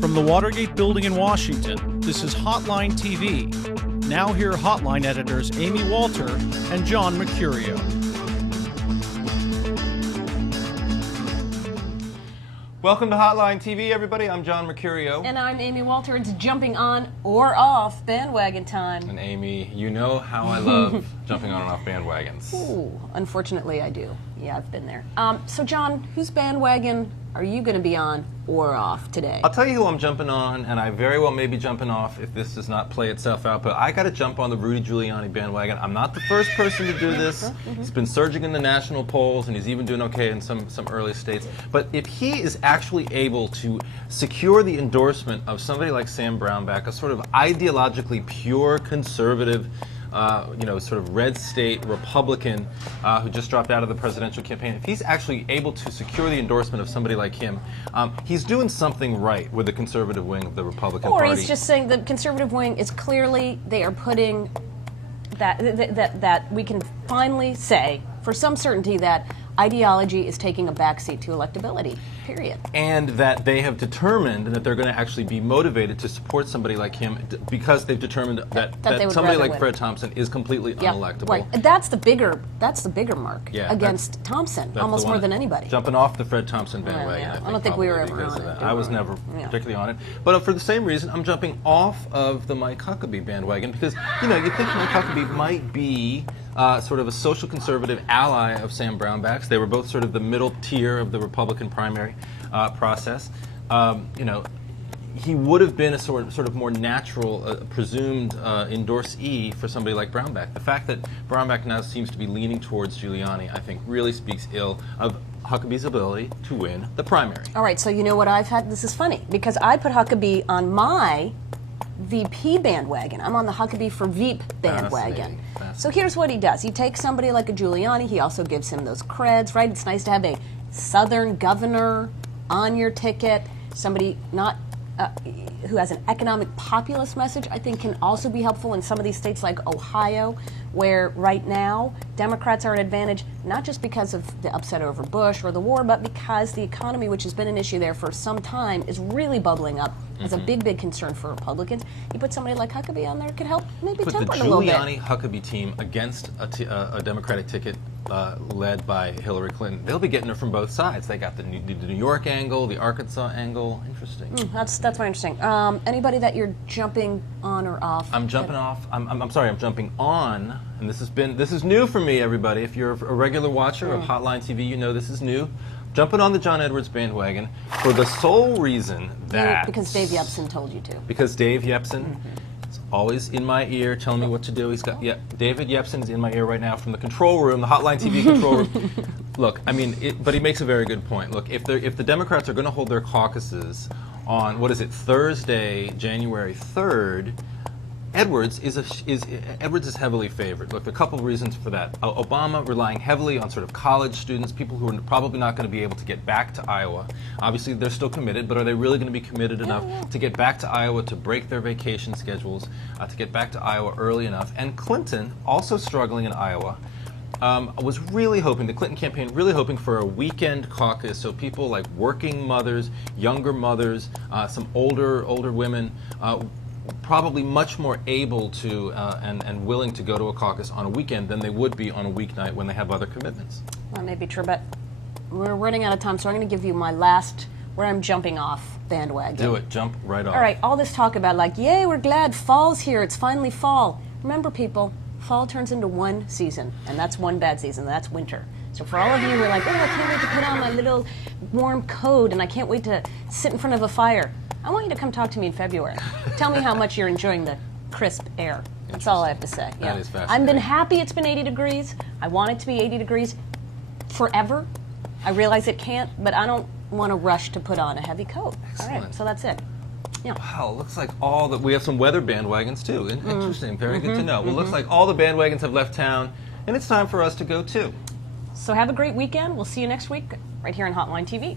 From the Watergate building in Washington, this is Hotline TV. Now here are Hotline editors Amy Walter and John Mercurio. Welcome to Hotline TV, everybody. I'm John Mercurio. And I'm Amy Walter. It's jumping on or off bandwagon time. And Amy, you know how I love jumping on and off bandwagons. Ooh, unfortunately I do. Yeah, I've been there. So John, whose bandwagon are you going to be on or off today? I'll tell you who I'm jumping on, and I very well may be jumping off if this does not play itself out, but I got to jump on the Rudy Giuliani bandwagon. I'm not the first person to do this. He's been surging in the national polls, and he's even doing okay in some early states. But if he is actually able to secure the endorsement of somebody like Sam Brownback, a sort of ideologically pure conservative, sort of red state Republican who just dropped out of the presidential campaign, if he's actually able to secure the endorsement of somebody like him, he's doing something right with the conservative wing of the Republican Party. Or he's just saying the conservative wing is clearly, they are putting that we can finally say for some certainty that ideology is taking a backseat to electability, period. And that they have determined that they're going to actually be motivated to support somebody like him because they've determined that somebody like Fred Thompson is completely unelectable. Right. That's the bigger mark against Thompson, almost more than anybody. Jumping off the Fred Thompson bandwagon. I don't think we were ever on it. I was never particularly on it. But for the same reason, I'm jumping off of the Mike Huckabee bandwagon because, you think Mike Huckabee might be sort of a social conservative ally of Sam Brownback's. They were both sort of the middle tier of the Republican primary process. He would have been a sort of more natural, presumed endorsee for somebody like Brownback. The fact that Brownback now seems to be leaning towards Giuliani, I think, really speaks ill of Huckabee's ability to win the primary. All right, so you know what I've had? This is funny, because I put Huckabee on my VP bandwagon. I'm on the Huckabee for Veep bandwagon. So here's what he does. He takes somebody like a Giuliani. He also gives him those creds, right? It's nice to have a Southern governor on your ticket, somebody not who has an economic populist message, I think can also be helpful in some of these states like Ohio, where right now Democrats are at advantage, not just because of the upset over Bush or the war, but because the economy, which has been an issue there for some time, is really bubbling up as a big, big concern for Republicans. You put somebody like Huckabee on there, could help maybe temper it a little bit. Put the Giuliani-Huckabee team against a Democratic ticket led by Hillary Clinton. They'll be getting it from both sides. They got the New York angle, the Arkansas angle. Interesting. That's very interesting. Anybody that you're jumping on or off? I'm jumping off. I'm sorry. I'm jumping on, and this is new for me, everybody. If you're a regular watcher of Hotline TV, you know this is new. Jumping on the John Edwards bandwagon for the sole reason that... Because Dave Yepsen told you to. Because Dave Yepsen is always in my ear telling me what to do. He's got... David Yepsen is in my ear right now from the control room, the Hotline TV control room. Look, I mean, but he makes a very good point. Look, if the Democrats are going to hold their caucuses on, Thursday, January 3rd, Edwards is heavily favored. Look, there are a couple of reasons for that. Obama relying heavily on sort of college students, people who are probably not going to be able to get back to Iowa. Obviously, they're still committed, but are they really going to be committed enough to get back to Iowa, to break their vacation schedules, to get back to Iowa early enough? And Clinton, also struggling in Iowa, was really hoping, the Clinton campaign really hoping for a weekend caucus, so people like working mothers, younger mothers, some older women, probably much more able to and willing to go to a caucus on a weekend than they would be on a weeknight when they have other commitments. That may be true, but we're running out of time, so I'm going to give you my last, where I'm jumping off bandwagon. Do it. Jump right off. All right, all this talk about like, yay, we're glad fall's here, it's finally fall. Remember, people, fall turns into one season, and that's one bad season, and that's winter. So for all of you who are like, oh, I can't wait to put on my little warm coat, and I can't wait to sit in front of a fire, I want you to come talk to me in February. Tell me how much you're enjoying the crisp air. That's all I have to say. That is fascinating. I've been happy it's been 80 degrees. I want it to be 80 degrees forever. I realize it can't, but I don't want to rush to put on a heavy coat. Excellent. All right, so that's it. Yeah. Wow, looks like all that we have some weather bandwagons too. Interesting, very good to know. Well, looks like all the bandwagons have left town, and it's time for us to go too. So have a great weekend. We'll see you next week right here on Hotline TV.